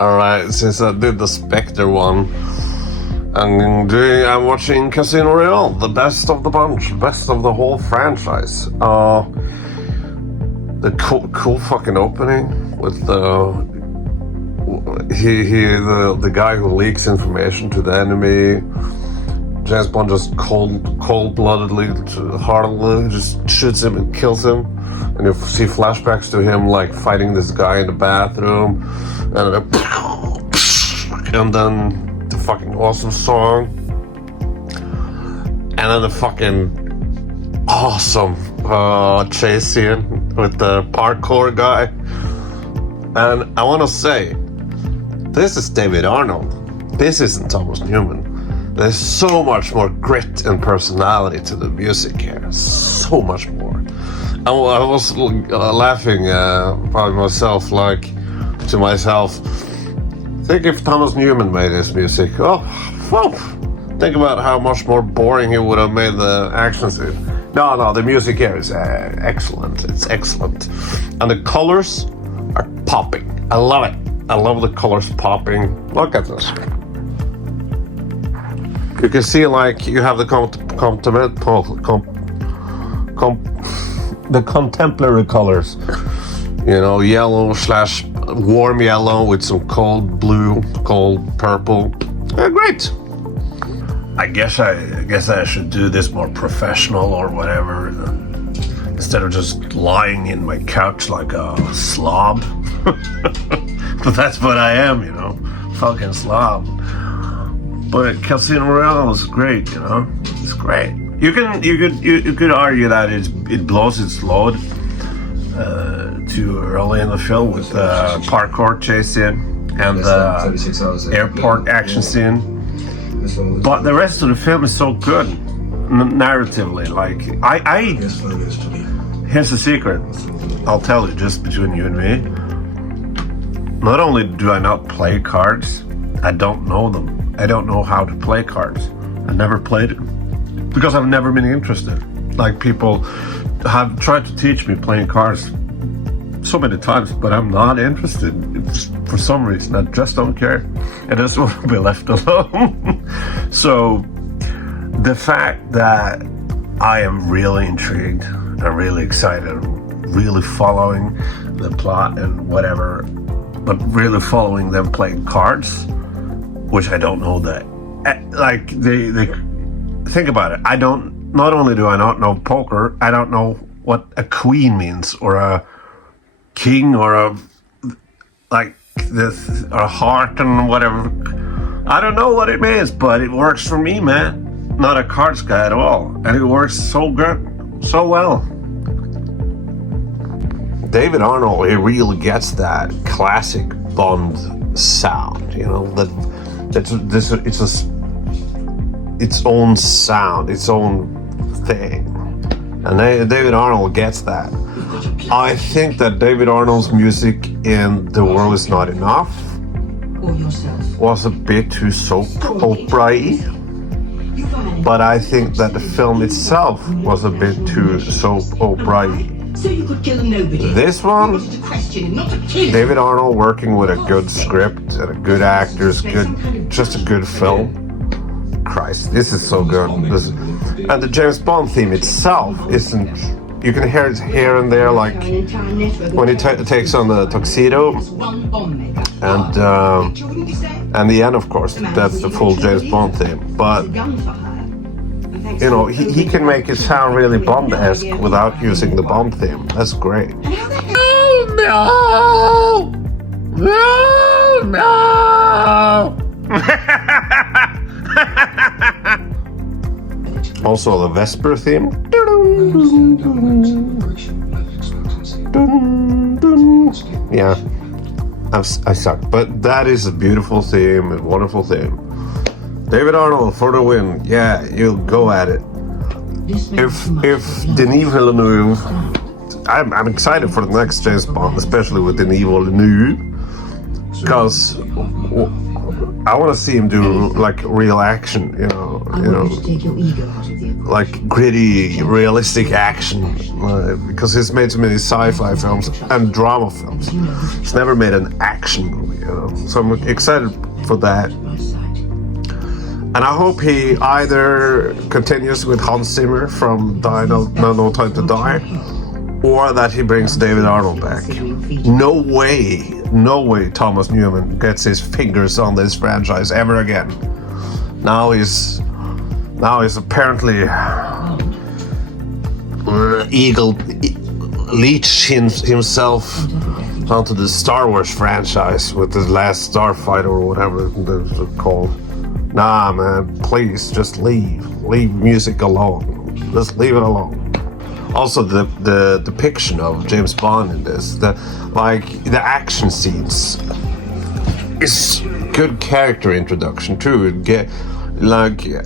Alright, since I did the Spectre one, I'm watching Casino Royale, the best of the bunch, best of the whole franchise. The cool fucking opening with the guy who leaks information to the enemy. James Bond just cold-bloodedly, heartedly just shoots him and kills him. And you see flashbacks to him like fighting this guy in the bathroom, and then the fucking awesome song, and then the fucking awesome chase scene with the parkour guy. And I want to say, this is David Arnold. This isn't Thomas Newman. There's so much more grit and personality to the music here. So much more. I was laughing by myself, like to myself. Think if Thomas Newman made this music. Think about how much more boring he would have made the action scene. No, the music here is excellent. It's excellent. And the colors are popping. I love it. I love the colors popping. Look at this. You can see like you have the contemporary colors. You know, yellow/warm yellow with some cold blue, cold purple. Great. I guess I should do this more professional or whatever, instead of just lying in my couch like a slob. But that's what I am, you know, fucking slob. But Casino Royale is great, you know, it's great. You could argue that it blows its load too early in the film with the parkour chase scene and the airport action scene. But the rest of the film is so good narratively. Like here's the secret. I'll tell you, just between you and me. Not only do I not play cards, I don't know them. I don't know how to play cards. I never played it because I've never been interested. Like, people have tried to teach me playing cards so many times, but I'm not interested. For some reason, I just don't care. I just want to be left alone. So the fact that I am really intrigued and really excited, really following the plot and whatever, but really following them playing cards, which I don't know that. Like, they think about it. Not only do I not know poker, I don't know what a queen means, or a king, or a heart and whatever. I don't know what it means, but it works for me, man. Not a cards guy at all, and it works so good, so well. David Arnold, he really gets that classic Bond sound, you know, it's its own sound, its own thing. And David Arnold gets that. I think that David Arnold's music in The World Is Not Enough was a bit too soap opera-y. But I think that the film itself was a bit too soap opera-y. This one, David Arnold working with a good script and a good actors, just a good film. Christ, this is so good. And the James Bond theme itself isn't. You can hear it here and there, like when he takes on the tuxedo, and the end, of course. That's the full James Bond theme. But you know, he can make it sound really Bond-esque without using the Bond theme. That's great. No! Also, the Vesper theme. Yeah, I suck, but that is a beautiful theme, a wonderful theme. David Arnold for the win. Yeah, you go at it. If Denis Villeneuve, I'm excited for the next James Bond, especially with Denis Villeneuve, because I want to see him do like real action, you know, like gritty, realistic action, because he's made so many sci-fi films and drama films. He's never made an action movie. you know. So I'm excited for that. And I hope he either continues with Hans Zimmer from No Time to Die, or that he brings David Arnold back. No way Thomas Newman gets his fingers on this franchise ever again. Now he's apparently leached himself onto the Star Wars franchise with the Last Starfighter or whatever it's called. Nah, man, please just leave music alone. Just leave it alone. Also, the depiction of James Bond in this, the action scenes, is good character introduction too.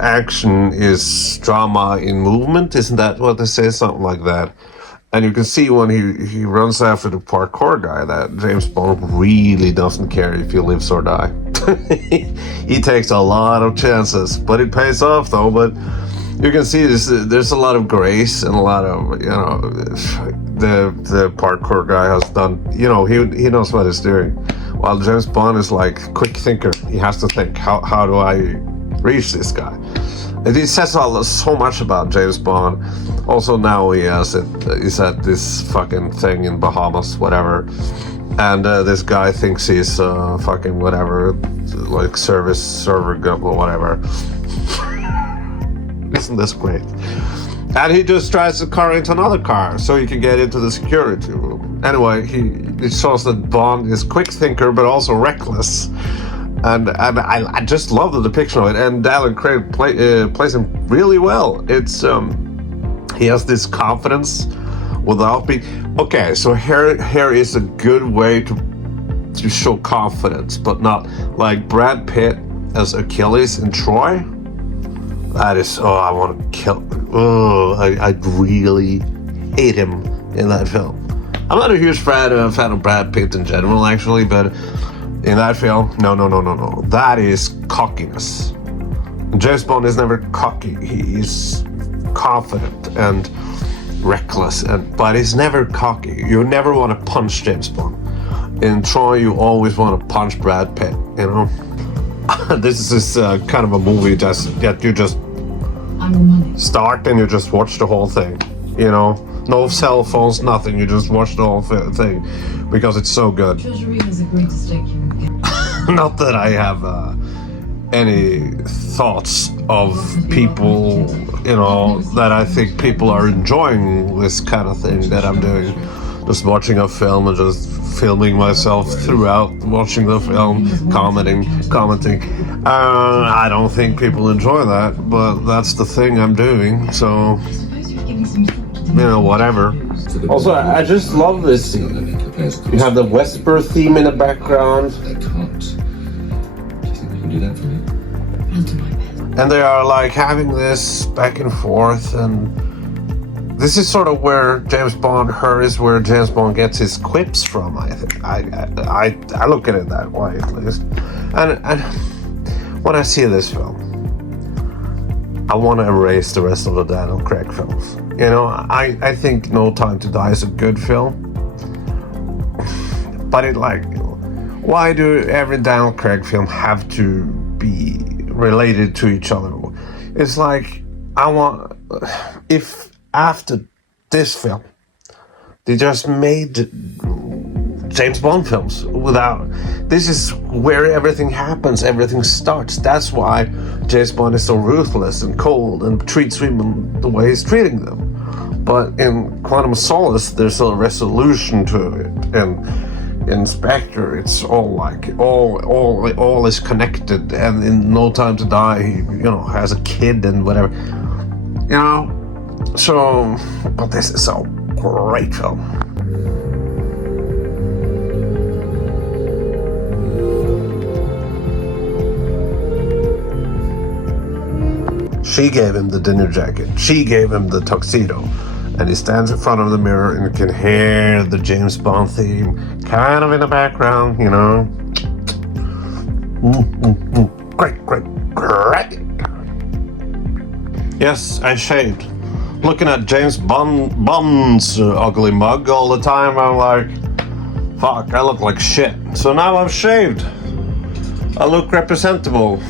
Action is drama in movement, isn't that what they say? Something like that. And you can see when he runs after the parkour guy that James Bond really doesn't care if he lives or die. He takes a lot of chances, but it pays off though. But you can see there's a lot of grace and a lot of, you know, the parkour guy has done, you know, he knows what he's doing. While James Bond is like quick thinker. He has to think, how do I reach this guy? And it says so much about James Bond. Also now he's at this fucking thing in Bahamas, whatever. And this guy thinks he's fucking whatever, like server or whatever. Isn't this great? And he just drives the car into another car so he can get into the security room. Anyway, it shows that Bond is quick thinker but also reckless. And I just love the depiction of it. And Daniel Craig plays him really well. It's he has this confidence without being... Okay, so here is a good way to show confidence, but not like Brad Pitt as Achilles in Troy. That is, I want to kill... I really hate him in that film. I'm not a huge fan of Brad Pitt in general, actually, but in that film, no. That is cockiness. James Bond is never cocky. He's confident and reckless, but he's never cocky. You never want to punch James Bond. In Troy, you always want to punch Brad Pitt, you know? This is kind of a movie that you just start and you just watch the whole thing, you know? No cell phones, nothing. You just watch the whole thing because it's so good. Not that I have any thoughts of people, you know, that I think people are enjoying this kind of thing that I'm doing. Just watching a film and just filming myself throughout watching the film, commenting. I don't think people enjoy that, but that's the thing I'm doing, so, you know, whatever. Also, I just love this scene. You have the Whisper theme in the background. And they are like having this back and forth, and this is sort of where James Bond gets his quips from, I think. I look at it that way, at least. And when I see this film, I want to erase the rest of the Daniel Craig films. You know, I think No Time to Die is a good film. But why do every Daniel Craig film have to be related to each other? It's like, if after this film, they just made James Bond films this is where everything happens, everything starts. That's why James Bond is so ruthless and cold and treats women the way he's treating them. But in Quantum of Solace, there's a resolution to it, and in Spectre, it's all like all is connected. And in No Time to Die, he, you know, has a kid and whatever, you know. So, but this is a great film. She gave him the dinner jacket. She gave him the tuxedo. And he stands in front of the mirror and you can hear the James Bond theme kind of in the background, you know. Great. Yes, I shaved. Looking at James Bond's ugly mug all the time, I'm like, fuck, I look like shit. So now I've shaved. I look representable.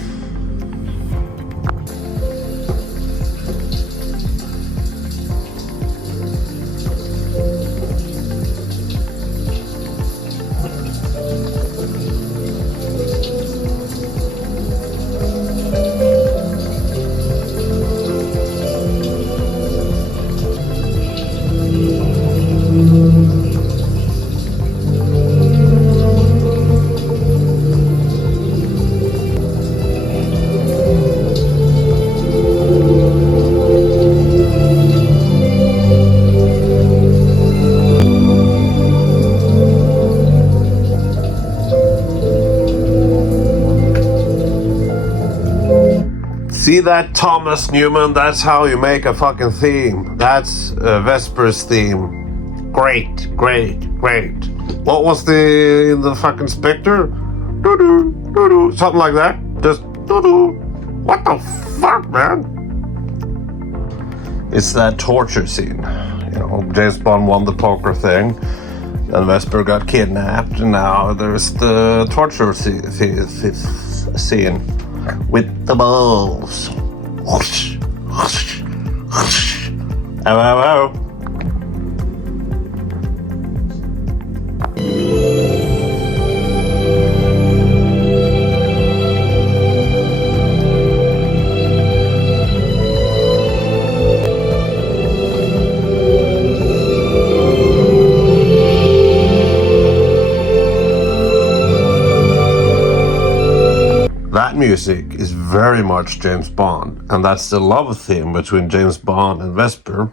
See that, Thomas Newman? That's how you make a fucking theme. That's Vesper's theme. Great, great, great. What was the fucking Spectre? Doo-doo, doo-doo, something like that. Just doo-doo. What the fuck, man? It's that torture scene. You know, James Bond won the poker thing, and Vesper got kidnapped, and now there's the torture scene with the balls. Whoosh, whoosh, whoosh. Ow, ow, ow. That music is very much James Bond, and that's the love theme between James Bond and Vesper.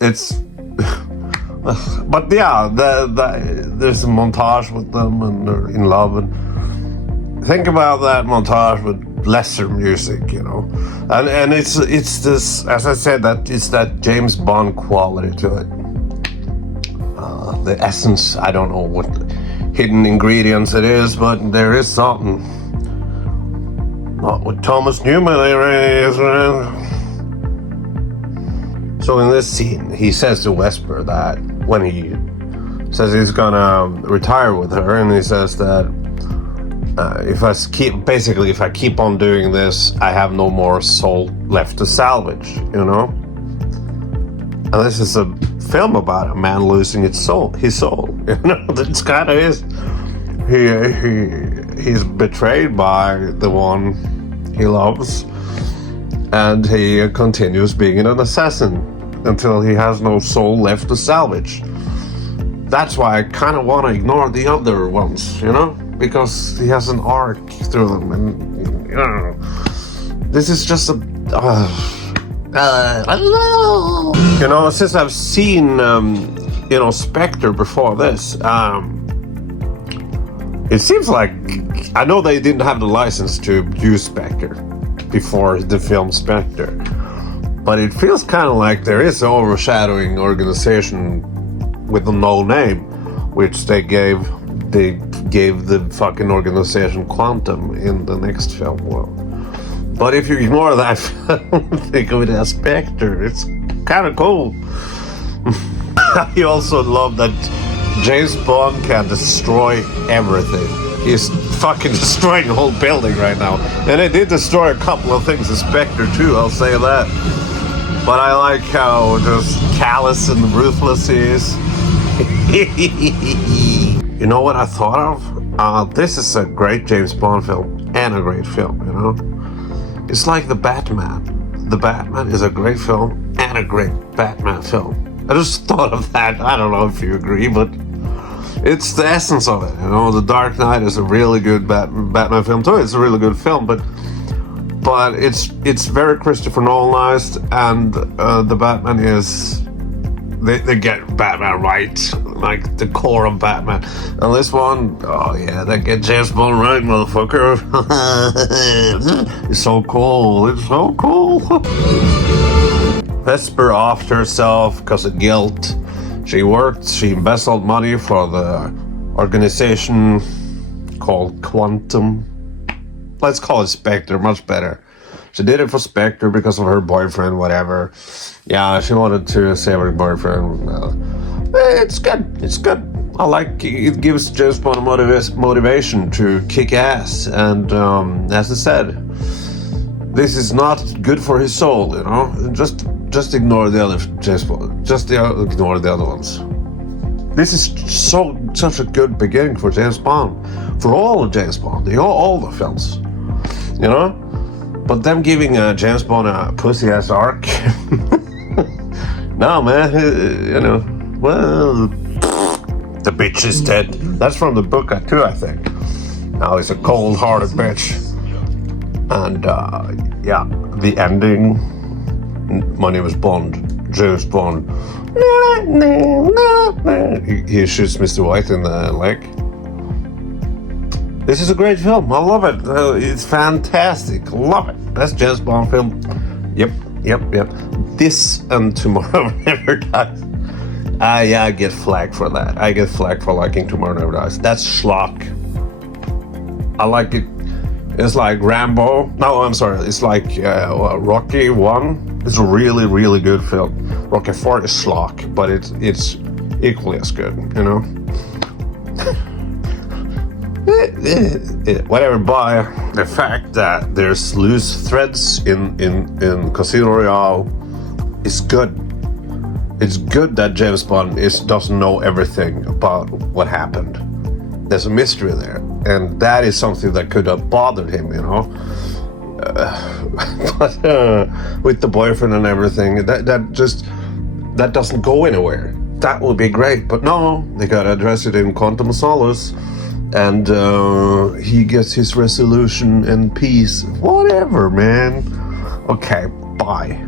It's, but yeah, there's a montage with them, and they're in love. And think about that montage with lesser music, you know, and it's this, as I said, that it's that James Bond quality to it. The essence, I don't know what hidden ingredients it is, but there is something. Not with Thomas Newman, So in this scene, he says to Vesper that when he says he's gonna retire with her, and he says that if I keep on doing this, I have no more soul left to salvage, you know. And this is a film about a man losing his soul, you know. That's kind of his. He's betrayed by the one he loves, and he continues being an assassin until he has no soul left to salvage. That's why I kind of want to ignore the other ones, you know, because he has an arc through them, and you know, this is just a. You know, since I've seen, you know, Spectre before this, it seems like, I know they didn't have the license to use Spectre before the film Spectre, but it feels kind of like there is an overshadowing organization with a no name, which they gave the fucking organization Quantum in the next film. Well, but if you ignore that film, think of it as Spectre. It's kind of cool. I also love that James Bond can destroy everything. He's fucking destroying the whole building right now. And they did destroy a couple of things in Spectre too, I'll say that. But I like how just callous and ruthless he is. You know what I thought of? This is a great James Bond film and a great film, you know? It's like The Batman. The Batman is a great film and a great Batman film. I just thought of that. I don't know if you agree, but it's the essence of it. You know, The Dark Knight is a really good Batman film too. It's a really good film, but it's very Christopher Nolanized, and the Batman is they get Batman right, like the core of Batman. And this one, oh yeah, they get James Bond right, motherfucker. It's so cool. It's so cool. Vesper offed herself because of guilt. She embezzled money for the organization called Quantum. Let's call it Spectre, much better. She did it for Spectre because of her boyfriend, whatever. Yeah, she wanted to save her boyfriend. It's good. It's good. I like it gives James Bond a motivation to kick ass, and as I said, this is not good for his soul, you know. Just ignore the other James Bond. Just ignore the other ones. This is such a good beginning for James Bond, for all of James Bond, all the films, you know. But them giving James Bond a pussy ass arc, no man, you know. Well, the bitch is dead. That's from the book too, I think. Now he's a cold-hearted bitch, and yeah, the ending. My name is Bond, James Bond. He shoots Mr. White in the leg. This is a great film. I love it. It's fantastic. Love it. Best James Bond film. Yep. This and Tomorrow Never Dies. Yeah, I get flagged for that. I get flagged for liking Tomorrow Never Dies. That's schlock. I like it. It's like Rambo. No, I'm sorry. It's like Rocky 1. It's a really, really good film. Rocky 4 is schlock, but it's equally as good, you know? Whatever, but the fact that there's loose threads in Casino Royale is good. It's good that James Bond doesn't know everything about what happened. There's a mystery there, and that is something that could have bothered him, you know. But with the boyfriend and everything, that doesn't go anywhere. That would be great, but no, they gotta address it in Quantum of Solace, and he gets his resolution and peace. Whatever, man. Okay, bye.